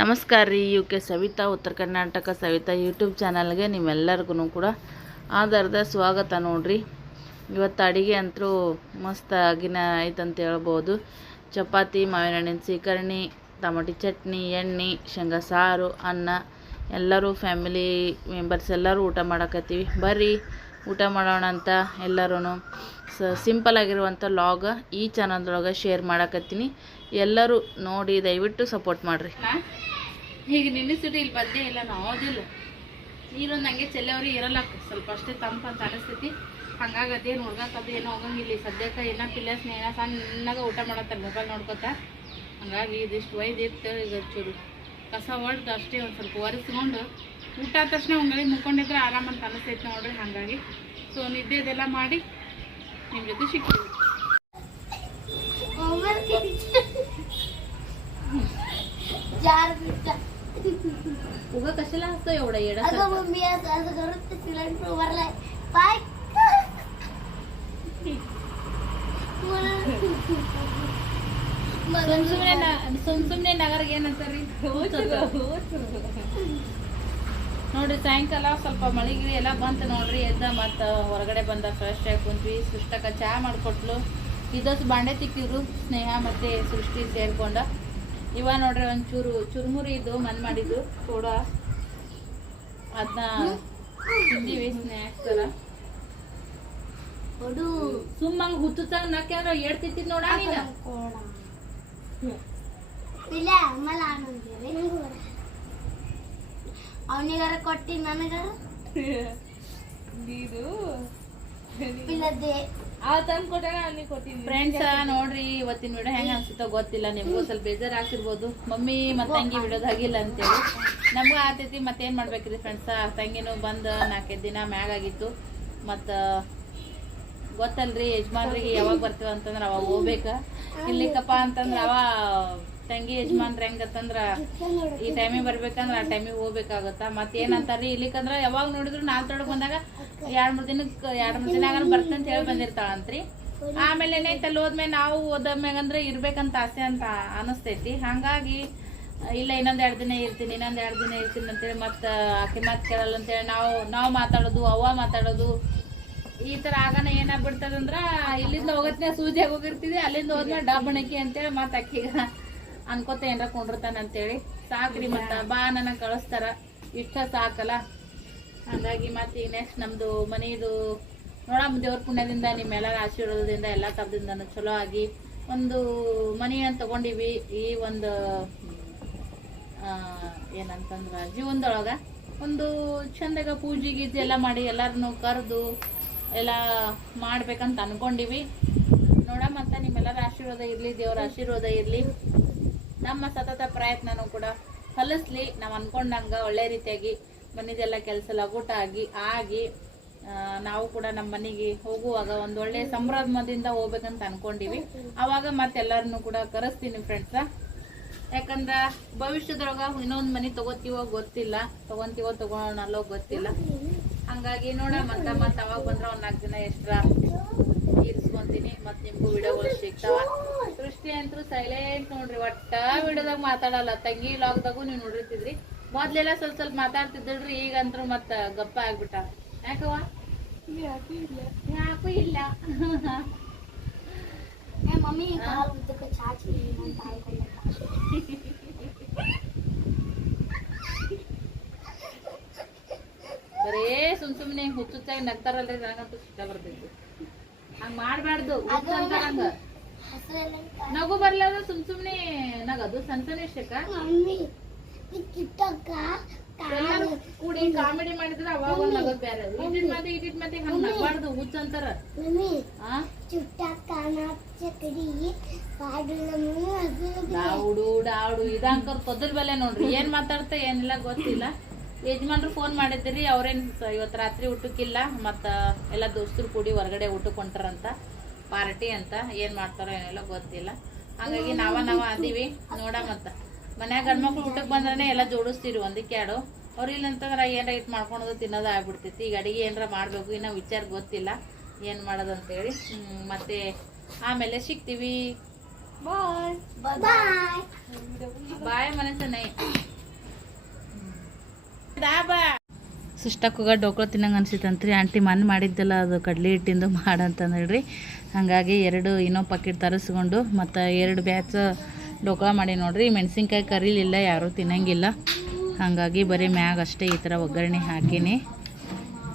ನಮಸ್ಕಾರ ರೀ U K Savita, ಉತ್ತರ ಕರ್ನಾಟಕ ಸವಿತಾ ಯೂಟ್ಯೂಬ್ ಚಾನಲ್ಗೆ ನಿಮ್ಮೆಲ್ಲರಿಗೂ ಕೂಡ ಆಧಾರದ ಸ್ವಾಗತ ನೋಡ್ರಿ. ಇವತ್ತು ಅಡುಗೆ ಅಂತೂ ಮಸ್ತ್ ಆಗಿನ ಐತಂತ ಹೇಳ್ಬೋದು. ಚಪಾತಿ ಮಾವಿನ ಹಣ್ಣಿನ ಸೀಕರಣಿ ಟಮಾಟಿ ಚಟ್ನಿ, ಎಣ್ಣೆ, ಶೇಂಗಾ ಸಾರು, ಅನ್ನ, ಎಲ್ಲರೂ ಫ್ಯಾಮಿಲಿ ಮೆಂಬರ್ಸ್ ಎಲ್ಲರೂ ಊಟ ಮಾಡಕತ್ತೀವಿ. ಬರ್ರಿ, ಊಟ ಮಾಡೋಣ ಅಂತ ಎಲ್ಲರೂ ಸ ಸಿಂಪಲ್ ಆಗಿರುವಂಥ ಲಾಗ ಈ ಚಾನಲ್ದೊಳಗೆ ಶೇರ್ ಮಾಡಕತ್ತೀನಿ. ಎಲ್ಲರೂ ನೋಡಿ ದಯವಿಟ್ಟು ಸಪೋರ್ಟ್ ಮಾಡಿರಿ. ಈಗ ನಿಲ್ಲಿಸಿಟ್ಟು ಇಲ್ಲಿ ಬಂದೇ ಇಲ್ಲ ನಾವೋದಿಲ್ಲ ನೀರೊಂದು ಹಂಗೆ ಚೆಲ್ಲವ್ರಿ, ಇರಲ್ಲ ಸ್ವಲ್ಪ ಅಷ್ಟೇ ತಂಪಂತ ಅನಿಸ್ತೈತಿ. ಹಂಗಾಗಿ ಅದೇನು ಹುಡ್ಗಕ್ಕೆ ಏನೋ ಹೋಗಂಗಿಲ್ಲ ಸದ್ಯಕ್ಕೆ ಏನೋ ಪಿಲ್ಲರ್ಸ್ ಸ್ನೇಹ, ಸಣ್ಣಗೆ ಊಟ ಮಾಡತ್ತಾರ ಮೊಬೈಲ್ ನೋಡ್ಕೊತ. ಹಂಗಾಗಿ ಇದಿಷ್ಟು ಒಯ್ದು ಇತ್ತು ಈಗ ಚೂರು. ಕಸ ಹೊಡ್ದು ಅಷ್ಟೇ ಒಂದು ಸ್ವಲ್ಪ ಒರೆಸ್ಕೊಂಡು, ಊಟ ಆದ ತಕ್ಷಣ ಒಂಗಳಿ ಮುಕ್ಕೊಂಡಿದ್ರೆ ಆರಾಮ ಅಂತ ಅನಿಸ್ತೈತಿ ನೋಡ್ರಿ ಹಾಗಾಗಿ. ಸೊ ನಿದ್ದೆದೆಲ್ಲ ಮಾಡಿ ನಿಮ್ಮ ಜೊತೆ ಸಿಗ್ತೀವಿ उगा कशाला असतो एवढा येडा अगं मम्मी असं असं करत ते सिलेंडर उभारलाय पाय ಸುಮ್ ಸುಮ್ನೆ ನ- ಸುಮ್ ಸುಮ್ನೆ ನಗರ್ಗೆ ಏನಂತಾರ್ರಿ ನೋಡ್ರಿ ಸಾಯಂಕಾಲ ಸ್ವಲ್ಪ ಮಳಿಗಿರಿ ಎಲ್ಲ ಬಂತು ನೋಡ್ರಿ ಎದ್ದ ಮತ್ತು ಹೊರಗಡೆ ಬಂದ ಫ್ರೆಶ್ ಆಗಿ ಕುಂತ್ವಿ ಸೃಷ್ಟಕ್ಕ ಚಹಾ ಮಾಡಿಕೊಟ್ಲು ಇದಷ್ಟು ಬಾಂಡೆ ತಿಕ್ಕಿದ್ರು ಸ್ನೇಹ ಮತ್ತು ಸೃಷ್ಟಿ ಸೇರ್ಕೊಂಡ ಇವ ನೋಡ್ರಿ ಒಂಚೂರು ಚುರುಮುರಿ ಇದು ಮನ್ ಮಾಡಿದ್ದು ಕೂಡ ಅದನ್ನ ತಿಂದೀವಿ ಸ್ನ್ಯಾಕ್ಸ್ ಥರ ಸುಮ್ಮಂಗ್ ಹುಚ್ಚುತ್ತಾಗ ನಾಕ್ಯಾರ ಹೇಳ್ತಿತ್ತಿದ್ ನೋಡ ನೀನು. ಇಲ್ಲ ಅವನಿಗಾರ ಕೊಟ್ಟಿ ನನಗಾರ? ಇಲ್ಲದೆ ಫ್ರೆಂಡ್ಸ್ ನೋಡ್ರಿ, ಇವತ್ತಿನ ವಿಡಿಯೋ ಹೆಂಗ ಅನ್ಸುತ್ತೋ ಗೊತ್ತಿಲ್ಲ ನಿಮ್ಗೂ, ಸ್ವಲ್ಪ ಬೇಜಾರ್ ಆಗ್ತಿರ್ಬೋದು ಮಮ್ಮಿ ಮತ್ತೆ ತಂಗಿ ವಿಡಿಯೋದ್ ಆಗಿಲ್ಲ ಅಂತೇಳಿ. ನಮ್ಗೂ ಆತೈತಿ, ಮತ್ತೇನ್ ಮಾಡ್ಬೇಕ್ರಿ ಫ್ರೆಂಡ್ಸ್ ತಂಗಿನೂ ಬಂದ್ ನಾಲ್ಕೈದು ದಿನ ಮ್ಯಾಗ್ ಆಗಿತ್ತು. ಮತ್ತ ಗೊತ್ತಲ್ರಿ, ಯಜಮಾನ್ರಿಗೆ ಯಾವಾಗ ಬರ್ತೀವ ಅಂತಂದ್ರ ಅವಾಗ ಹೋಗ್ಬೇಕ. ಇಲ್ಲಿಕಪ್ಪ ಅಂತಂದ್ರ ಅವ ತಂಗಿ ಯಜಮಾನ್ರ ಹೆಂಗತ್ತಂದ್ರ ಈ ಟೈಮಿಗೆ ಬರ್ಬೇಕಂದ್ರ ಆ ಟೈಮಿಗೆ ಹೋಗ್ಬೇಕಾಗತ್ತ. ಮತ್ತೆ ಏನಂತಾರ್ರಿ ಇಲ್ಲಿಕಂದ್ರ ಯಾವಾಗ ನೋಡಿದ್ರು ನಾಲ್ ತೊಡಗ್ ಬಂದಾಗ ಎರಡ್ ಮೂರ್ ದಿನಕ್ಕೆ ಎರಡ್ ಮೂರ್ ದಿನ ಬರ್ತಂತ ಹೇಳಿ ಬಂದಿರ್ತಾಳಂತ್ರಿ. ಆಮೇಲೆ ಏನೈತೆ ಅಲ್ಲಿ ಹೋದ್ಮೇಲೆ ನಾವು ಹೋದ್ಮ್ಯಾಗಂದ್ರೆ ಇರ್ಬೇಕಂತ ಆಸೆ ಅಂತ ಅನಸ್ತೈತಿ. ಹಂಗಾಗಿ ಇಲ್ಲ ಇನ್ನೊಂದ್ ಎರಡ್ ದಿನ ಇರ್ತೀನಿ, ಇನ್ನೊಂದ್ ಎರಡ್ ದಿನ ಇರ್ತೀನಿ ಅಂತೇಳಿ ಮತ್ತ ಆಕೆ ಮಾತ್ ಕೇಳಲ್ಲ ಅಂತೇಳಿ ನಾವು ನಾವು ಮಾತಾಡೋದು, ಅವ್ವ ಮಾತಾಡೋದು, ಈ ತರ ಆಗನ ಏನಾಗ್ಬಿಡ್ತದಂದ್ರ ಇಲ್ಲಿಂದ ಹೋಗತ್ನೆ ಸೂಜಿ ಹೋಗಿರ್ತೀವಿ, ಅಲ್ಲಿಂದ ಹೋದ್ಮೇಲೆ ಡಬ್ಬಣಕಿ ಅಂತೇಳಿ ಮತ್ತೆ ಅಕ್ಕಿಗ ಅನ್ಕೋತ ಏನಾರ ಕೊಂಡಿರ್ತಾನ ಅಂತೇಳಿ ಸಾಕ್ರಿ ಮತ್ತ, ಬಾ ನನ್ನ ಕಳಿಸ್ತಾರ. ಇಷ್ಟ ಸಾಕಲ್ಲ. ಹಂಗಾಗಿ ಮತ್ತೆ ನೆಕ್ಸ್ಟ್ ನಮ್ದು ಮನೆಯದು ನೋಡಮ್ಮ ದೇವ್ರ ಪುಣ್ಯದಿಂದ, ನಿಮ್ಮೆಲ್ಲರ ಆಶೀರ್ವಾದದಿಂದ ಎಲ್ಲ ತರದಿಂದ ಚಲೋ ಆಗಿ ಒಂದು ಮನೆಯನ್ನು ತಗೊಂಡಿವಿ. ಈ ಒಂದು ಏನಂತಂದ್ರ ಜೀವನದೊಳಗ ಒಂದು ಚಂದಾಗ ಪೂಜೆ ಗೀಜೆ ಎಲ್ಲ ಮಾಡಿ ಎಲ್ಲರನ್ನು ಕರೆದು ಎಲ್ಲ ಮಾಡ್ಬೇಕಂತ ಅನ್ಕೊಂಡಿವಿ. ನೋಡ ಮತ್ತ ನಿಮ್ಮೆಲ್ಲರ ಆಶೀರ್ವಾದ ಇರ್ಲಿ, ದೇವರ ಆಶೀರ್ವಾದ ಇರ್ಲಿ. ನಮ್ಮ ಸತತ ಪ್ರಯತ್ನನೂ ಕೂಡ ಫಲಿಸ್ಲಿ ನಾವು ಅನ್ಕೊಂಡಂಗ ಒಳ್ಳೆ ರೀತಿಯಾಗಿ ಮನೆದೆಲ್ಲ ಕೆಲಸ ಲಗೂಟ ಆಗಿ ಆಗಿ ನಾವು ಕೂಡ ನಮ್ಮ ಮನೆಗೆ ಹೋಗುವಾಗ ಒಂದು ಒಳ್ಳೆ ಸಂಭ್ರಮದಿಂದ ಹೋಗ್ಬೇಕಂತ ಅನ್ಕೊಂಡಿವಿ. ಅವಾಗ ಮತ್ತೆಲ್ಲರನ್ನು ಕೂಡ ಕರೆಸ್ತೀನಿ ಫ್ರೆಂಡ್ಸ ಯಾಕಂದ್ರ ಭವಿಷ್ಯದೊಳಗ ಇನ್ನೊಂದ್ ಮನಿ ತಗೋತೀವೋ ಗೊತ್ತಿಲ್ಲ, ತಗೊಂತೀವೋ ತಗೋಣಲ್ಲೋ ಗೊತ್ತಿಲ್ಲ. ಹಂಗಾಗಿ ನೋಡ ಮತ್ತ ಮತ್ತ ಅವಾಗ ಬಂದ್ರ ಒಂದ್ ನಾಲ್ಕು ದಿನ ಎಕ್ಸ್ಟ್ರಾ ಇರ್ಸ್ಕೊಂತೀನಿ ಮತ್ ನಿಮ್ಗೂ ವಿಡಿಯೋಗಳು ಸಿಗ್ತಾವ. ಸೃಷ್ಟಿ ಅಂತೂ ಸೈಲೆಂಟ್ ನೋಡ್ರಿ ಒಟ್ಟ ವಿಡಿಯೋದಾಗ ಮಾತಾಡಲ್ಲ. ತಂಗಿ ಲಾಕ್ದಾಗು ನೀವು ನೋಡಿರ್ತಿದ್ರಿ. ಮೊದ್ಲೆಲ್ಲ ಸ್ವಲ್ಪ ಸ್ವಲ್ಪ ಮಾತಾಡ್ತಿದ್ರಿ ಈಗಂತ್ರು ಮತ್ತ ಗಪ್ಪ ಆಗ್ಬಿಟ್ಟ. ಯಾಕವ್ವ? ಯಾಕೂ ಇಲ್ಲ. ಮಮ್ಮಿ ಚಾಚಿ ಬರೇ ಸುಮ್ ಸುಮ್ನೆ ಹುಚ್ಚುಚ್ಚಾಗಿ ನಗ್ತಾರಲ್ರಿ ನನಗಂತೂ ಇಷ್ಟ ಬರ್ತೈತಿ ಹಂಗ್ ಮಾಡ್ಬಾರ್ದು ನಗು ಬರ್ಲಾರ್ದ ಸುಮ್ ಸುಮ್ನೆ ನಗದು ಸಣ್ಣ ವಿಷಯಕ್ಕ ಕೂಡಿ ಕಾಮಿಡಿ ಮಾಡಿದ್ರ ಅವಾಗ ನಗದ್ ಬೇರೆ. ಇಟ್ಟಿಟ್ ಮತ್ತೆ ಇಟ್ಟಿಟ್ ಮತ್ತೆ ಹಂಗ ನಗಬಾರ್ದು ಹುಚ್ಚ ಅಂತಾರ ದಾವುಡು ಡಾವುಡು ಇದಂಕರ್ ತೊದಲ್ ಬೆಲೆ ನೋಡ್ರಿ. ಏನ್ ಮಾತಾಡ್ತ ಏನಿಲ್ಲ ಗೊತ್ತಿಲ್ಲ. ಯಜಮಾನ್ರು ಫೋನ್ ಮಾಡಿದ್ರಿ ಅವ್ರೇನು ಇವತ್ತು ಇವತ್ ರಾತ್ರಿ ಊಟಕ್ಕಿಲ್ಲ ಮತ್ತು ಎಲ್ಲ ದೋಸ್ತರು ಕೂಡಿ ಹೊರಗಡೆ ಊಟಕ್ಕೆ ಹೊಂಟಾರಂತ ಪಾರ್ಟಿ ಅಂತ ಏನು ಮಾಡ್ತಾರೋ ಏನೆಲ್ಲ ಗೊತ್ತಿಲ್ಲ. ಹಾಗಾಗಿ ನಾವ ನಾವ ಅದೀವಿ ನೋಡ ಮತ್ತ. ಮನ್ಯಾಗ ಗಂಡ್ಮಕ್ಳು ಊಟಕ್ಕೆ ಬಂದ್ರೆ ಎಲ್ಲ ಜೋಡಿಸ್ತೀರಿ ಒಂದಕ್ಕೆ ಎರಡು. ಅವ್ರು ಇಲ್ಲ ಅಂತಂದ್ರ ಏನಾರ ಇಟ್ ಮಾಡ್ಕೊಳೋದು ತಿನ್ನೋದು ಆಗ್ಬಿಡ್ತೈತಿ. ಈಗ ಅಡಿಗೆ ಏನಾರ ಮಾಡಬೇಕು ಇನ್ನ ವಿಚಾರ ಗೊತ್ತಿಲ್ಲ ಏನು ಮಾಡೋದು ಅಂತೇಳಿ ಹೇಳಿ. ಮತ್ತೆ ಆಮೇಲೆ ಸಿಗ್ತೀವಿ. ಬಾಯ್ ಬಾಯ್ ಬಾಯ್ ಮನಸ್ಸನ್ನೇ ಸಿಸ್ಟಕ್ಕೂಗ ಡೋಕ್ಳ ತಿನ್ನಂಗೆ ಅನ್ಸಿತ್ತಂತ್ರಿ. ಆಂಟಿ ಮನ್ ಮಾಡಿದ್ದೆಲ್ಲ ಅದು ಕಡ್ಲೆ ಹಿಟ್ಟಿಂದು ಮಾಡಂತ ಹೇಳ್ರಿ ಹಾಗಾಗಿ ಎರಡು ಇನ್ನೋ ಪಾಕೆಟ್ ತರಿಸ್ಕೊಂಡು ಮತ್ತು ಎರಡು ಬ್ಯಾಚ್ ಡೋಕ್ಳ ಮಾಡಿ ನೋಡ್ರಿ. ಮೆಣಸಿನ್ಕಾಯಿ ಕರೀಲಿಲ್ಲ ಯಾರೂ ತಿನ್ನಂಗಿಲ್ಲ. ಹಾಗಾಗಿ ಬರೀ ಮ್ಯಾಗ ಅಷ್ಟೇ ಈ ಥರ ಒಗ್ಗರಣೆ ಹಾಕೀನಿ.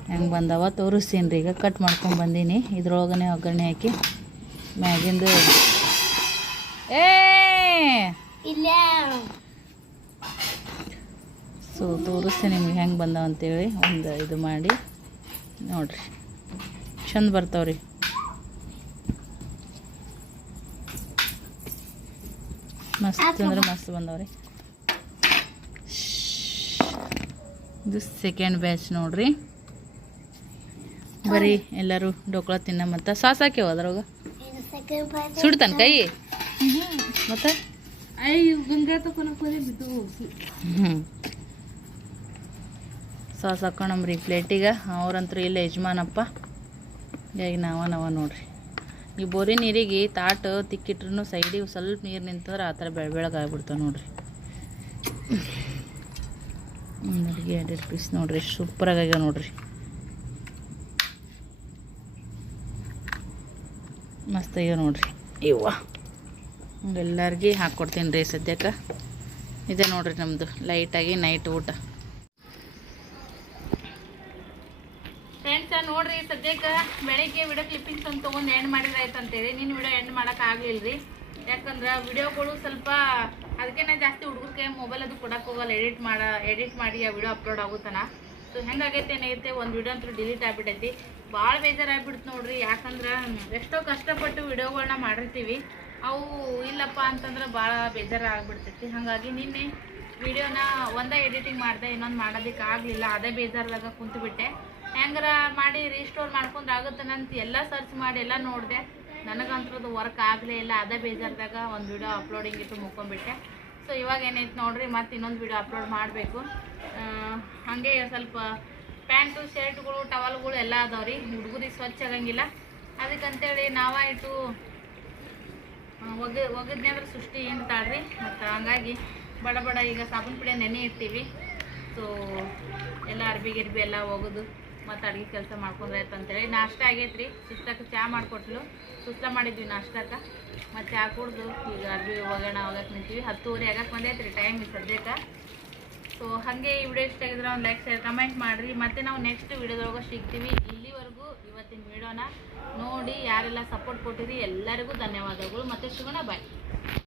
ಹೆಂಗೆ ಬಂದವ ತೋರಿಸ್ತೀನಿ ರೀ. ಈಗ ಕಟ್ ಮಾಡ್ಕೊಂಡು ಬಂದೀನಿ. ಇದ್ರೊಳಗನೆ ಒಗ್ಗರಣೆ ಹಾಕಿ ಮ್ಯಾಗಿಂದು. ಏ! ಇಲ್ಲ ಸೊ ತೋರಿಸ್ತೆ ನಿಮ್ಗೆ ಹೆಂಗೆ ಬಂದಾವ ಅಂತೇಳಿ ಒಂದು ಇದು ಮಾಡಿ. ನೋಡ್ರಿ. ಚಂದ ಬರ್ತಾವ್ರಿ. ಮಸ್ತ್ ಅಂದ್ರೆ ಮಸ್ತ್ ಬಂದವ್ರಿ. ಇದು ಸೆಕೆಂಡ್ ಬ್ಯಾಚ್ ನೋಡ್ರಿ. ಬರೀ ಎಲ್ಲರೂ ಡೋಕಳ ತಿನ್ನ ಮತ್ತು ಸಾಸ್ ಹಾಕ್ಯವ ಅದ್ರೊಳಗ? ಸುಡ್ತಾನೆ ಸೆಕೆಂಡ್ ಪಾಯಿಂಟ್ ಸುಡ್ತಾನ ಕೈ? ಮತ್ತೆ? ಹ್ಞೂ ಸಾಸ್ ಹಾಕೊಂಡಂಬ್ರಿ ಪ್ಲೇಟಿಗೆ. ಅವ್ರಂತೂ ಇಲ್ಲ ಯಜಮಾನಪ್ಪ. ಹೀಗಾಗಿ ನಾವ ನಾವ ನೋಡ್ರಿ. ಈ ಬೋರಿ ನೀರಿಗೆ ತಾಟು ತಿಕ್ಕಿಟ್ರು ಸೈಡಿಗೆ ಸ್ವಲ್ಪ ನೀರು ನಿಂತಂದ್ರೆ ಆ ಥರ ಬೆಳ ಬೆಳಗ್ಗೆ ಆಗ್ಬಿಡ್ತಾವೆ ನೋಡ್ರಿ. ಅಡುಗೆ ಎರಡೆರಡು ಪೀಸ್ ನೋಡ್ರಿ. ಎಷ್ಟು ಸೂಪರಾಗಿ ಆಗ್ಯಾವ ನೋಡ್ರಿ. ಮಸ್ತ್ ಆಗ್ಯಾವ ನೋಡ್ರಿ. ಇವ್ವ. ಎಲ್ಲರಿಗೆ ಹಾಕ್ಕೊಡ್ತೀನಿ ರೀ ಸದ್ಯಕ್ಕೆ. ಇದೆ ನೋಡ್ರಿ ನಮ್ಮದು ಲೈಟಾಗಿ ನೈಟ್ ಊಟ ಫ್ರೆಂಡ್ಸ್ ನೋಡ್ರಿ ಸದ್ಯಕ್ಕೆ ಬೆಳಗ್ಗೆ ವಿಡಿಯೋ ಕ್ಲಿಪ್ಪಿಂಗ್ಸ್ ಅಂತ ತೊಗೊಂಡು ಎಂಡ್ ಮಾಡಿದ್ರೆ ಆಯ್ತು ಅಂತೇಳಿ ನೀನು ವಿಡಿಯೋ ಎಂಡ್ ಮಾಡೋಕೆ ಆಗಲಿಲ್ಲ ರೀ ಯಾಕಂದ್ರೆ ವಿಡಿಯೋಗಳು ಸ್ವಲ್ಪ ಅದಕ್ಕೆ ಜಾಸ್ತಿ ಹುಡುಗಕ್ಕೆ ಮೊಬೈಲ್ ಅದು ಕೊಡಕ್ಕೆ ಹೋಗಲ್ಲ. ಎಡಿಟ್ ಮಾಡ ಎಡಿಟ್ ಮಾಡಿ ಆ ವಿಡಿಯೋ ಅಪ್ಲೋಡ್ ಆಗುತ್ತಾನ ಸೊ ಹೆಂಗಾಗೈತೆ, ಏನಾಗೈತೆ, ಒಂದು ವಿಡಿಯೋ ಅಂತೂ ಡಿಲೀಟ್ ಆಗಿಬಿಟ್ಟೈತಿ ಭಾಳ ಬೇಜಾರಾಗ್ಬಿಡ್ತು ನೋಡ್ರಿ. ಯಾಕಂದ್ರೆ ಎಷ್ಟೋ ಕಷ್ಟಪಟ್ಟು ವಿಡಿಯೋಗಳನ್ನ ಮಾಡಿರ್ತೀವಿ. ಅವು ಇಲ್ಲಪ್ಪ ಅಂತಂದ್ರೆ ಭಾಳ ಬೇಜಾರಾಗ್ಬಿಡ್ತೈತಿ. ಹಾಗಾಗಿ ನಿನ್ನೆ ವಿಡಿಯೋನ ಒಂದೇ ಎಡಿಟಿಂಗ್ ಮಾಡಿದೆ, ಇನ್ನೊಂದು ಮಾಡೋದಕ್ಕೆ ಆಗಲಿಲ್ಲ ಅದೇ ಬೇಜಾರ್ದಾಗ ಕುಂತುಬಿಟ್ಟೆ. ಹೆಂಗಾರ ಮಾಡಿ ರೀಸ್ಟೋರ್ ಮಾಡ್ಕೊಂಡು ಆಗುತ್ತೇನಂತ ಎಲ್ಲ ಸರ್ಚ್ ಮಾಡಿ ಎಲ್ಲ ನೋಡಿದೆ. ನನಗಂತೂ ಅದು ವರ್ಕ್ ಆಗಲೇ ಇಲ್ಲ. ಅದೇ ಬೇಜಾರ್ದಾಗ ಒಂದು ವಿಡಿಯೋ ಅಪ್ಲೋಡಿಂಗ್ ಇಟ್ಟು ಮುಕ್ಕೊಂಡ್ಬಿಟ್ಟೆ. ಸೊ ಇವಾಗ ಏನೈತೆ ನೋಡ್ರಿ, ಮತ್ತೆ ಇನ್ನೊಂದು ವಿಡಿಯೋ ಅಪ್ಲೋಡ್ ಮಾಡಬೇಕು. ಹಾಗೆ ಸ್ವಲ್ಪ ಪ್ಯಾಂಟು ಶರ್ಟ್ಗಳು ಟವಲ್ಗಳು ಎಲ್ಲ ಅದಾವೆ ರೀ. ಹುಡುಗರಿಗೆ ಸ್ವಚ್ಛ ಆಗಂಗಿಲ್ಲ. ಅದಕ್ಕಂತೇಳಿ ನಾವ ಇಟ್ಟು ಒಗ ಒಗದ್ನೆ ಅಂದ್ರೆ ಸೃಷ್ಟಿ ಏನು ತಾಳ್ರಿ. ಮತ್ತು ಹಂಗಾಗಿ ಬಡ ಬಡ ಈಗ ಸಾಬೂನು ಪುಡಿ ನೆನೆ ಇರ್ತೀವಿ ಸೊ ಎಲ್ಲ ಅರ್ಬಿ ಗಿರ್ಬಿ ಎಲ್ಲ ಒಗೆದು. ಮತ್ತು ಅಡುಗೆ ಕೆಲಸ ಮಾಡ್ಕೊಂಡ್ರೆ ಆಯ್ತು ಅಂತೇಳಿ. ನಾಷ್ಟ ಆಗೈತ್ರಿ. ಸುಸ್ತಕ್ಕೆ ಚಹಾ ಮಾಡಿಕೊಟ್ಲು. ಸುಸ್ತ ಮಾಡಿದ್ವಿ ನಾಷ್ಟಕ್ಕೆ. ಮತ್ತು ಚಾ ಕುಡ್ದು ಈಗ ಅರ್ಬಿ ಒಗ್ಗಣ ಒಗಕ್ಕೆ ನಿಂತೀವಿ. ಹತ್ತುವರೆ ಆಗಕ್ಕೆ ಬಂದೈತ್ರಿ ಟೈಮ್ ಈ ಸದ್ಯಕ್ಕೆ. ಸೊ ಹಾಗೆ ಈ ವಿಡಿಯೋ ಇಷ್ಟ ಆಗಿದ್ರೆ ಒಂದು ಲೈಕ್ ಶೇರ್ ಕಮೆಂಟ್ ಮಾಡಿರಿ. ಮತ್ತೆ ನಾವು ನೆಕ್ಸ್ಟ್ ವಿಡಿಯೋದೊಳಗೆ ಸಿಗ್ತೀವಿ. ಇಲ್ಲಿವರೆಗೂ ಇವತ್ತಿನ ವಿಡಿಯೋನ ನೋಡಿ, ಯಾರೆಲ್ಲ ಸಪೋರ್ಟ್ ಕೊಟ್ಟಿರಿ ಎಲ್ಲರಿಗೂ ಧನ್ಯವಾದಗಳು. ಮತ್ತೆ ಸಿಗೋಣ ಬಾಯ್